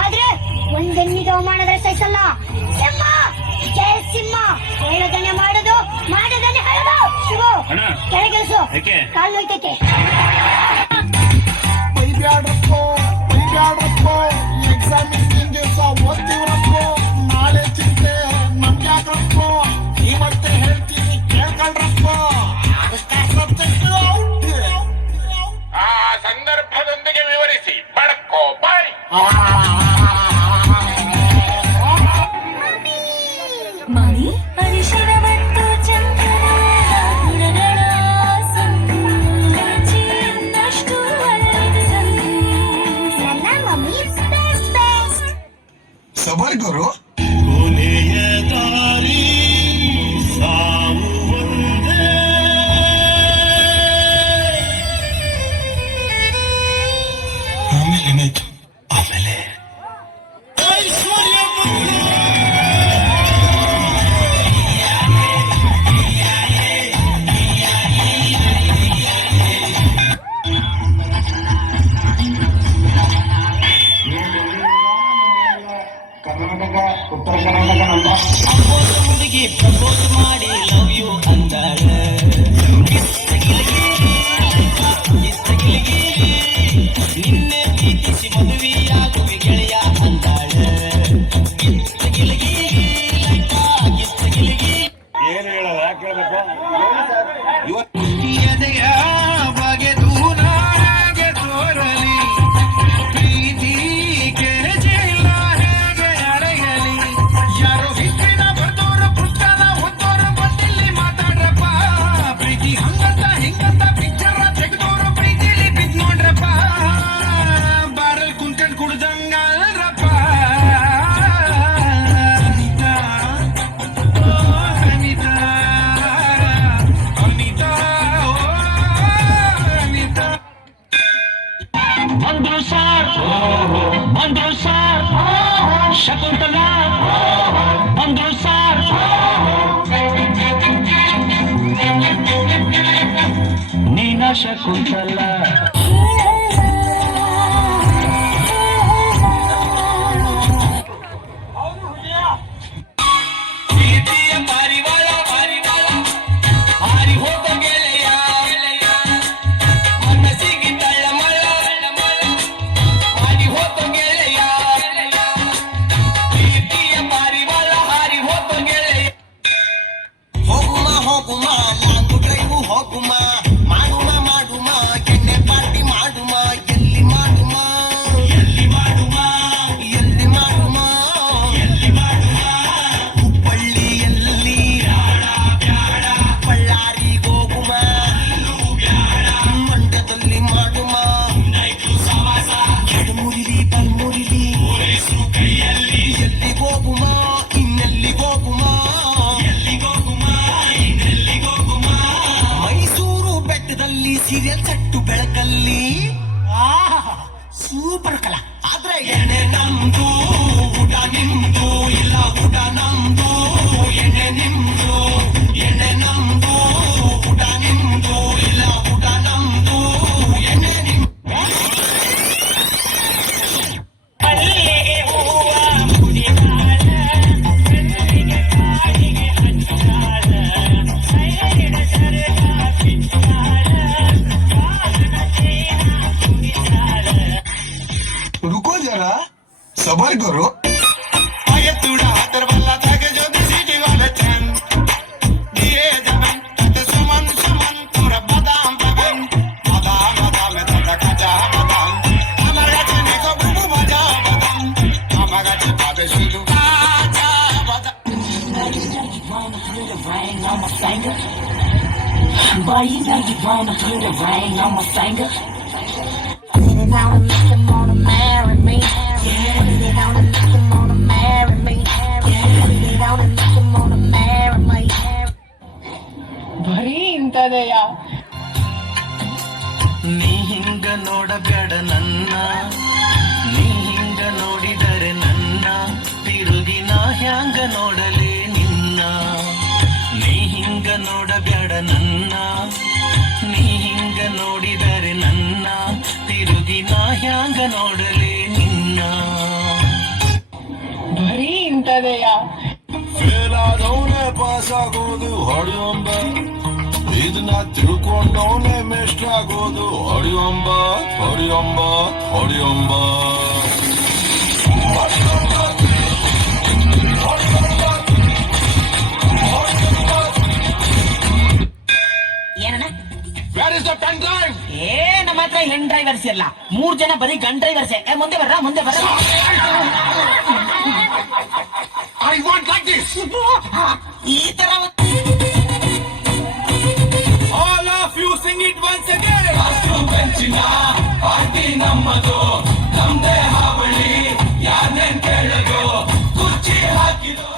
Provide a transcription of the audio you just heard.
ಆದ್ರೆ ಒಂದೆನ್ನಿಗೆ ಅವಮಾನದ ಸಹಿಸಲ್ಲ. ಸಿಂಹ ಜಯ ಸಿಂಹ, ಹೇಳೋದನ್ನೇ ಮಾಡೋದು, ಮಾಡೋದನ್ನೇ ಹೇಳೋದು. ಶಿವು ಕೆಳಗಿಳಿಸು, ಕಾಲು ನೋಯ್ತೈತೆ. ಎಕ್ಸಾಮ್ ದಿವಸ ಓದ್ತೀವ್ರಪ್ಪೋ, ನಾಳೆ ಚಿಂತೆ ನಮ್ಗ್ಯಾಕ್ರಪ್ಪೋ, ಇವತ್ತೇ ಹೇಳ್ತೀನಿ ಕೇಳ್ಕೊಳ್ರಪ್ಪೋ. ಆ ಸಂದರ್ಭದೊಂದಿಗೆ ವಿವರಿಸಿ ಬಡಕೋ ಬಾಯ್. ಮಣಿ ಅರಿಶಿನ ಮತ್ತು ಚಂದನ ಗುಣಗಳ ಸಂಚಿನಷ್ಟು ನನ್ನ ಮಮ್ಮಿ ಬೆಸ್ಟ್ ಬೆಸ್ಟ್. ಸಬರ್ ಗುರು. ಕೊನೆಯ ದಾರಿ ಸಾವು ಒಂದೇ. ಆಮೇಲೆ ಏನಾಯ್ತು? ಆಮೇಲೆ ಕರ್ನಾಟಕ, ಉತ್ತರ ಕರ್ನಾಟಕ ನಮ್ಮ ಹುಡುಗಿ ಪ್ರಪೋಸ್ ಮಾಡಿ ಲವ್ ಯು ಅಂದಾಳೆ. ನಿನ್ನೆ ಪ್ರೀತಿಸಿ ಮದುವೆಯಾಗುವೆ ಗೆಳೆಯ ಅಂದಾಳೆ. ಏನು ಹೇಳೋದು, ಯಾಕೆ ಹೇಳ್ಬೇಕು? ಎದೆಯ ಬಗೆದು ನಾಗೆ ತೋರಲಿ, ಪ್ರೀತಿ ಕೆರಜಿಲ್ಲ ಹೇಗೆ ಅಡೆಯಲಿ. ಯಾರೋ ಹಿಟ್ಟಿನ ಬರ್ದೋರು ಪುಸ್ತಕ ಹೊತ್ತೋರು ಬಂದಿಲ್ಲಿ ಮಾತಾಡ್ರಪ್ಪ. ಪ್ರೀತಿ ಹಂಗಂತ ಹಿಂಗಂತ ಪಿಕ್ಚರ್ ತೆಗೆದೋರು ಪ್ರೀತಿಲಿ ಬಿದ್ ನೋಡ್ರಪ್ಪ. ಬಾರಲ್ ಕುಂತ್ಕೊಂಡ್ ಕುಡ್ದಂಗಲ್ರಪ್ಪ. ಅನಿತಾ, ಓ ಅನಿತಾ, ಅನಿತಾ, ಓ ಅನಿತಾ. ಬಂದ್ರು ಸಾರ್, ಬಂದ್ರು ಸಾರ್, ಶಕುಂತಲ ಬಂದ್ರು ಸಾರ್. ನೀನ ಶಕುಂತಲ. ಪ್ರೀತಿಯ ಪಾರಿವಾಳ ಪಾರಿವಾಳ ಹಾರಿ ಹೋದ ಗೆಳೆಯ, ಮನಸ್ಸಿಗೆ ತಳ್ಳಮಳ ಹಾರಿ ಹೋದ ಗೆಳೆಯ. ಪ್ರೀತಿಯ ಪಾರಿವಾಳ ಹಾರಿ ಹೋದ ಗೆಳೆಯ. ಹೋಗುಮ ಹೋಗುಮ ಲಾಂಗ್ ಡ್ರೈವ್ ಹೋಗುಮ, ಮಾಡುಮ ಮಾಡುಮ ಎಣ್ಣೆ ಪಾರ್ಟಿ ಮಾಡುಮ. ಎಲ್ಲಿ ಮಾಡುಮ, ಎಲ್ಲಿ ಮಾಡುಮ, ಎಲ್ಲಿ ಮಾಡುಮ, ಎಲ್ಲಿ ಮಾಡುಮ. ಹುಬ್ಬಳ್ಳಿಯಲ್ಲಿ ಬಳ್ಳಾರಿಗೆ ಹೋಗುಮ, ಮಂಡ್ಯದಲ್ಲಿ ಮಾಡುಮ. ಎಡಮುರಿಲಿ ಬಲ್ಮುರಿಲಿ ಎಲ್ಲಿಗೆ ಹೋಗುಮ, ಇನ್ನೆಲ್ಲಿಗೆ ಹೋಗುಮ, ಮೈಸೂರು ಬೆಟ್ಟದಲ್ಲಿ ಸೀರಿಯಲ್ ಸಟ್ಟು ಬೆಳಕಲ್ಲಿ. ಸೂಪರ್ ಕಲಾ. ಆದ್ರೆ ಎಣ್ಣೆ ನಮ್ದು, ಊಟ ನಿಮ್ದು, ಇಲ್ಲ ಊಟ ನಮ್ದು, ಎಣ್ಣೆ ನಿಮ್ದು. ಎಣ್ಣೆ ನಮ್ದು, ಊಟ ನಿಮ್ದು, ಇಲ್ಲ ಊಟ ನಮ್ದು, ಎಣ್ಣೆ ನಿಮ್ದು. ಮಲ್ಲಿಗೆ ಹೂವ ಮುಡಿದಾಳ, ಕಣ್ಣಿಗೆ ಕಾಡಿಗೆ ಹಚ್ಚಾಳ, ಸೈಡಿನ ಸರಗ ಬಿಚ್ಚಾಳ, ಕಾಲನ ಚೈನ ಕುಡಿಸಾಳ. रुको जरा, सबर करो. आये तुड़ा दरवाजा जाके जो सीटी वाले चैन दिए जमन ते सुमन सुमन तोरा बादाम बगन बादाम बादाम तता काजा बादाम हमारा चने को बुबु मजा बादाम हमारा चिपाबे सुदु काजा बादाम. Boy, you know you wanna put a ring on my finger. Sitting down and make them wanna marry me. Sitting down and make them wanna marry me. Sitting down and make them wanna marry me. ಬರೀ ಇಂಥದೆಯ. ನೀ ಹಿಂಗ ನೋಡಬೇಡ ನನ್ನ, ನೀ ಹಿಂಗ ನೋಡಿದರೆ ನನ್ನ ತಿರುಗಿ ನಾ ಹ್ಯಾಂಗ ನೋಡಲೇ ನಿನ್ನ. ನೀ ಹಿಂಗ ನೋಡಬೇಡ ನನ್ನ, ನೀ ಹಿಂಗ ನೋಡಿದರೆ ನನ್ನ ತಿರುಗಿ ನಾ ಹ್ಯಾಂಗ ನೋಡಲೇ ನಿನ್ನ. ಇಲ್ಲದೆಯ ಫೇಲ್ ಆದವನೇ ಪಾಸ್ ಆಗೋದು ಹೊಡೆಯೊಂಬ ಇದನ್ನ ತಿಳ್ಕೊಂಡವನೇ ಮೇಷ್ಟ್ರ ಆಗೋದು ಹೊಡೆಯೊಂಬ ಹೊಡೆಯೊಂಬ ಹೊಡೆಯೊಂಬ ಏನಣ್ಣ where is the pen drive ಏ ನಮ್ಮ ಹತ್ರ ಹೆಣ್ ಡ್ರೈವರ್ಸ್ ಇಲ್ಲ 3 ಜನ ಬರೀ ಗಂಡ್ ಡ್ರೈವರ್ಸ್ ಮುಂದೆ ಬರ್ರ ಐ ವಾಂಟ್ ಲೈಕ್ ದಿಸ್ ಈ ತರ All of you sing it once again. ಬೆಂಚಿನ ಪಾರ್ಟಿ ನಮ್ಮದು ನಮ್ದೇ ಹಾವಳಿ ಯಾರನ್ನೇನ್ ಕೇಳೋದು ಕುರ್ಚಿ ಹಾಕಿರೋ